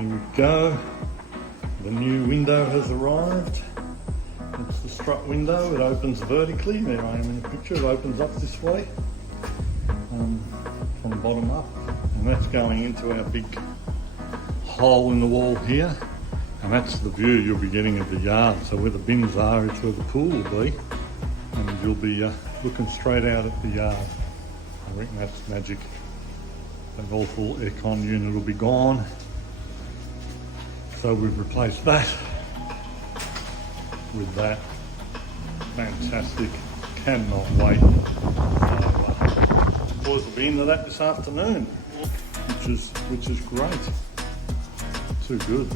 Here we go. The new window has arrived. It's the strut window. It opens vertically. There I am in the picture. It opens up this way from bottom up, and that's going into our big hole in the wall here. And that's the view you'll be getting of the yard. So where the bins are, it's where the pool will be, and you'll be looking straight out at the yard. I reckon that's magic. That awful aircon unit will be gone. So we've replaced that with that. Fantastic. Cannot wait. So, boys will be into that this afternoon, which is great. Too good.